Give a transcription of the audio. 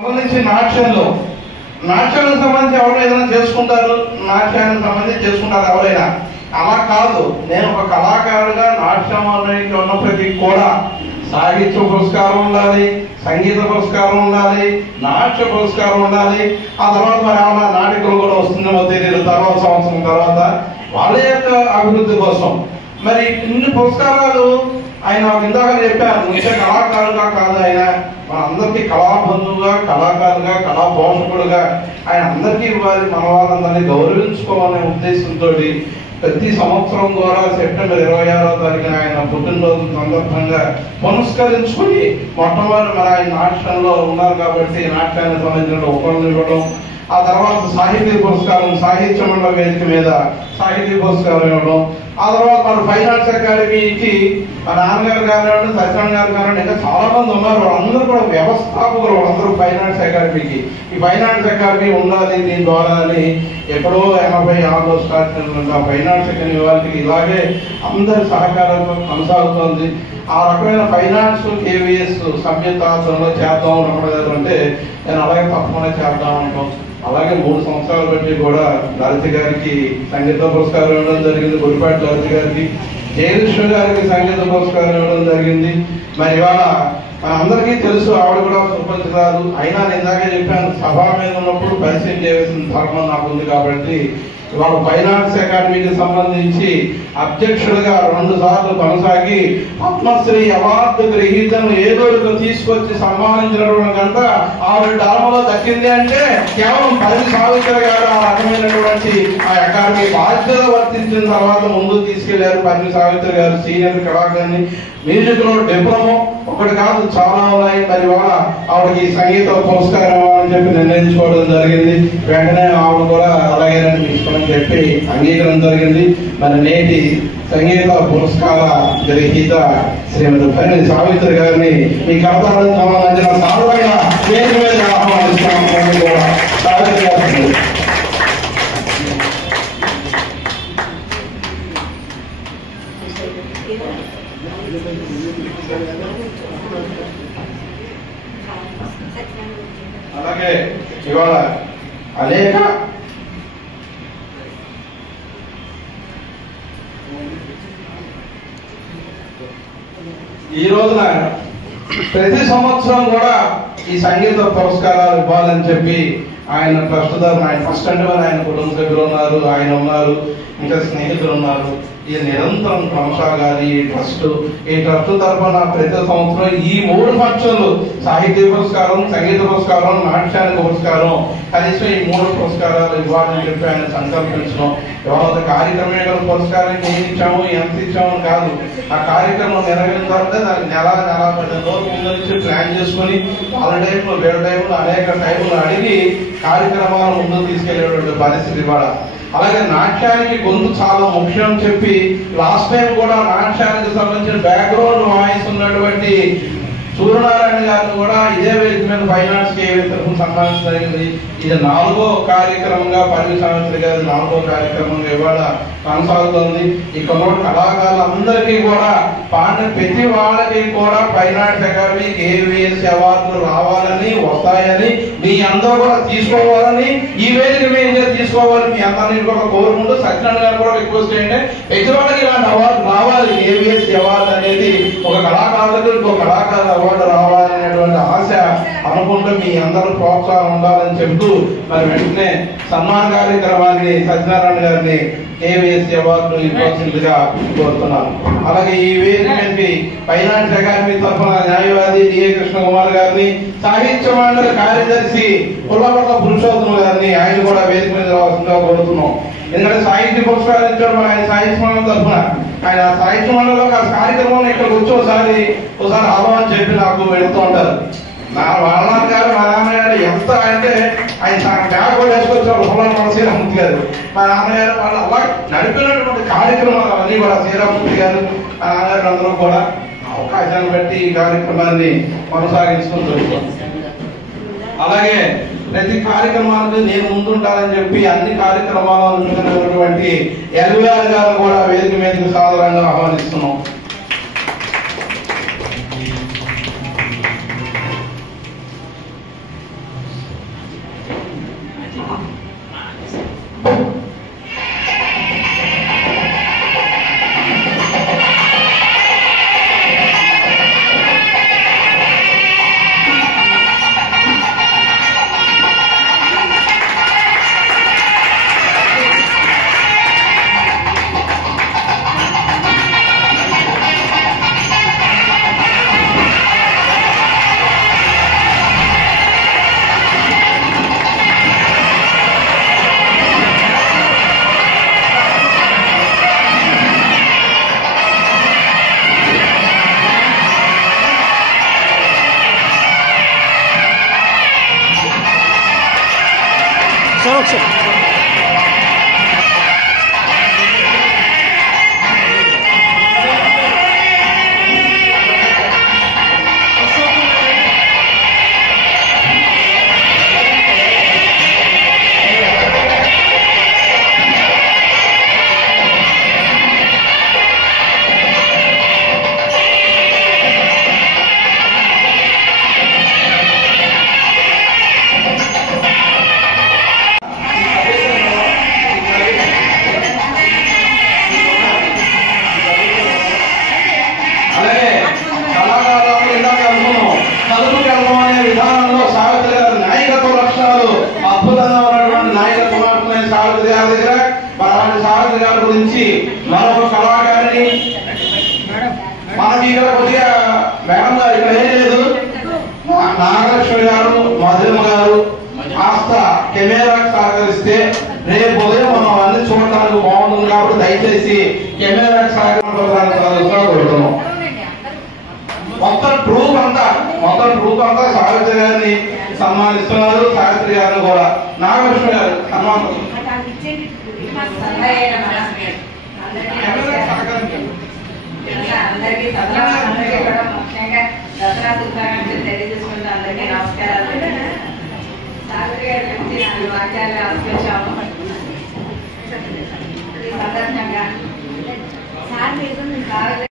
సంబంధించి నాట్యానికి సంబంధించి ఎవరు ఏదైనా చేసుకుంటారు, నాట్యానికి సంబంధించి చేసుకుంటారు ఎవరైనా. అలా కాదు, నేను ఒక కళాకారుడుగా నాట్యానికి ఉన్నప్పటికీ కూడా సాహిత్య పురస్కారం ఉండాలి, సంగీత పురస్కారం ఉండాలి, నాట్య పురస్కారం ఉండాలి. ఆ తర్వాత మరి ఏమైనా నాటికలు కూడా వస్తుందేమో తెలియదు తర్వాత సంవత్సరం తర్వాత వాళ్ళ యొక్క అభివృద్ధి కోసం. మరి ఇన్ని పురస్కారాలు ఆయన ఇందాక చెప్పారు. ముఖ్య కళాకారుడుగా కాదు, ఆయన మన అందరికీ కళాబంధువుగా, కళాకారుగా, కళా పోషకుడుగా ఆయన అందరికీ ఇవ్వాలి, మన వాళ్ళందరినీ గౌరవించుకోవాలనే ఉద్దేశంతో ప్రతి సంవత్సరం కూడా సెప్టెంబర్ 26వ తారీఖున ఆయన పుట్టినరోజు సందర్భంగా పునస్కరించుకుని మొట్టమొదటి మన ఆయన నాట్యంలో ఉన్నారు కాబట్టి నాట్యానికి సంబంధించిన ఉపకరణలు ఇవ్వడం, ఆ తర్వాత సాహితీ పురస్కారం సాహిత్య మండలి వేదిక మీద సాహితీ పురస్కారం ఇవ్వడం, ఆ తర్వాత మన ఫైన్ ఆర్ట్స్ అకాడమీకి మా నాన్నగారు కానివ్వండి, సత్యనారాయణ గారు కానివ్వండి, ఇంకా చాలా మంది ఉన్నారు. వాళ్ళందరూ కూడా వ్యవస్థాపకులు, వాళ్ళందరూ ఫైన్ ఆర్ట్స్ అకాడమీకి. ఈ ఫైన్ ఆర్ట్స్ అకాడమీ ఉండాలి దీని ద్వారా అని ఎప్పుడో 86లో స్టార్ట్ చేసిన ఫైన్ ఆర్ట్స్ అకాడమీ వాళ్ళకి ఇలాగే అందరి సహకారంతో కొనసాగుతుంది. ఆ రకమైన ఫైన్ ఆర్ట్స్ కేవీఎస్ సభ్యత్వంలో చేద్దాం అనుకున్నారు అంటే నేను అలాగే తప్పకుండా చేద్దాం అనుకోం. అలాగే 3 సంవత్సరాలు బట్టి కూడా లలిత గారికి సంగీత పురస్కారం ఇవ్వడం జరిగింది, గుడిపాటి లలిత గారికి, జయకృష్ణ గారికి సంగీత పురస్కారం ఇవ్వడం జరిగింది. మరి ఇవాళ అందరికీ తెలుసు ఆవిడ కూడా సుపరిచితాలు. అయినా నేను ఇందాకే చెప్పాను, సభ మీద ఉన్నప్పుడు పరిచయం చేయవలసిన ధర్మం నాకు ఉంది కాబట్టి ఇవాళ ఫైన్ ఆర్ట్స్ అకాడమీకి సంబంధించి అధ్యక్షుడిగా 2 సార్లు కొనసాగి పద్మశ్రీ అవార్డు గ్రహీతను ఏదో తీసుకొచ్చి సన్మానించినటువంటి గంట ఆవిడ డామలో దక్కింది అంటే కేవలం పరిధి సావిత్రి గారు ఆ రకమైనటువంటి ఆ అకాడమీ బాధ్యత వర్తించిన తర్వాత ముందుకు తీసుకెళ్లారు. పరిధి సావిత్రి గారు సీనియర్ కళాకారిణి, మ్యూజిక్ లో డిప్లొమా ఒకటి కాదు చాలా ఉన్నాయి. మరి వాళ్ళ ఆవిడకి సంగీత పురస్కారం అని చెప్పి నిర్ణయించుకోవడం జరిగింది. వెంటనే ఆవిడ కూడా అలాగే తీసుకోమని చెప్పి అంగీకరణ జరిగింది. మరి నేటి సంగీత పురస్కార గ్రహీత శ్రీమతి పరిధి సావిత్రి గారిని ఈ కళాకారులకు సంబంధించిన సాధారణ వేదిక మీద ఆహ్వానిస్తున్నాము. కూడా సావిత్రి గారు అలాగే ఇవాళ అనేక ఈ రోజున ప్రతి సంవత్సరం కూడా ఈ సంగీత పురస్కారాలు ఇవ్వాలని చెప్పి ఆయన ట్రస్ట్ తరఫున, ఆయన ఫస్ట్ అంటే ఆయన కుటుంబ సభ్యులు ఉన్నారు, ఆయన ఉన్నారు, ఇంకా స్నేహితులు ఉన్నారు. ఇది నిరంతరం కొనసాగాలి. ఈ ట్రస్ట్ తరఫున ప్రతి సంవత్సరం ఈ 3 ఫంక్షన్లు సాహిత్య పురస్కారం, సంగీత పురస్కారం, నాట్యానికి పురస్కారం, కనీసం ఈ 3 పురస్కారాలు ఇవ్వాలని చెప్పి ఆయన సంకల్పించడం. ఎవరైతే కార్యక్రమం పురస్కారం ఏం ఇచ్చాము, ఎంత ఇచ్చాము కాదు, ఆ కార్యక్రమం నెరవేరిన తర్వాత దానికి నెల 15 రోజుల ముందు నుంచి ప్లాన్ చేసుకుని వాళ్ళ టైంలో వేరే టైంలో అనేక టైంలు అడిగి కార్యక్రమాలు ముందుకు తీసుకెళ్లేటువంటి పరిస్థితి ఇవాళ. అలాగే నాట్యానికి గొంతు చాలా ముఖ్యం చెప్పి లాస్ట్ టైం కూడా నాట్యానికి సంబంధించిన బ్యాక్గ్రౌండ్ వాయిస్ ఉన్నటువంటి సూర్యనారాయణ గారిని కూడా ఇదే వేదిక మీద ఫైన్ ఆర్ట్స్ సన్మానించడం జరిగింది. ఇది 4వ కార్యక్రమంగా పరిధి సావిత్రి గారి 4వ కార్యక్రమంగా ఇవాళ కొనసాగుతుంది. ఇక్కడ కళాకారులందరికీ కూడా పాడిన ప్రతి వాళ్ళకి కూడా ఫైన్ ఆర్ట్స్ అకాడమీ కేవీఎస్ అవార్డులు రావాలని, వస్తాయని, మీ అందరూ కూడా తీసుకోవాలని, ఈ వేదిక మీద తీసుకోవాలని మీ అందరినీ కూడా కోరుకుంటూ సత్యనారాయణ గారు కూడా రిక్వెస్ట్ చేయండి. ప్రతి వాళ్ళకి ఇలాంటి అవార్డు రావాలి. కేవీఎస్ అవార్డు అనేది ఒక కళాకారులకు ఇంకో కళాకారుల అవార్డు రావాలనేటువంటి ఆశ అనుకుంటూ మీ అందరూ ప్రోత్సాహం ఉండాలని చెబుతూ మరి వెంటనే సన్మాన కార్యక్రమాన్ని సత్యనారాయణ గారిని కేవీఎస్ అవార్డు ఇవ్వాల్సిందిగా కోరుతున్నాను. అలాగే ఈ వేదికకి ఫైన్ ఆర్ట్స్ అకాడమీ తరఫున న్యాయవాది డిఏ కృష్ణ కుమార్ గారిని, సాహిత్య మండలి కార్యదర్శి పుల్లపట్ల పురుషోత్తమ గారిని ఆయన కూడా వేదిక మీద రావాల్సిందిగా కోరుతున్నాం. ఎందుకంటే సాహిత్య పురస్కారం ఇచ్చాడు ఆయన సాహిత్య మండలి తరఫున. ఆయన సాహిత్య మండలిలో కార్యక్రమం ఇక్కడికి వచ్చి ఒకసారి ఆహ్వానం చెప్పి నాకు వెళుతూ ఉంటారు. వాళ్ళ నాన్నగారు మా నాన్నగారు ఎంత అంటే ఆయన బ్యాగ్ కూడా వేసుకొచ్చారు మన శ్రీరామూర్తి గారు. మా నాన్నగారు వాళ్ళు అలా నడిపినటువంటి కార్యక్రమాలు అన్నీ కూడా శ్రీరామూర్తి గారు మా నాన్నగారు అందరూ కూడా అవకాశాన్ని బట్టి ఈ కార్యక్రమాన్ని కొనసాగించుకుంటూ అలాగే ప్రతి కార్యక్రమానికి నేను ముందుంటానని చెప్పి అన్ని కార్యక్రమాలు అందుకున్నటువంటి ఎల్వీఆర్ గారు కూడా వేదిక మీదకి సాధారణంగా ఆహ్వానిస్తున్నాం. కొద్దిగా మేడం గారు ఇక్కడ ఏం లేదు, నాగలక్ష్మి గారు మధురమ్మ గారు కాస్త కెమెరాకి సహకరిస్తే రేపు ఉదయం మనం అన్ని చూడటానికి బాగుంటుంది. కాబట్టి దయచేసి కెమెరాకి సహకరించడానికి కోరుతున్నాం. మొత్తం ట్రూప్ అంతా సావిత్రి గారిని సన్మానిస్తున్నారు. సావిత్రి గారిని కూడా నాగలక్ష్మి గారు సన్మానం. అందరికీ కూడా ముఖ్యంగా దసరా శుభాకాంక్షలు తెలియజేసుకుంటూ అందరికీ నమస్కారాలు. సావిత్రి గారి గురించి 4 వాక్యాలు రాసుకొచ్చాము. ఈ సందర్భంగా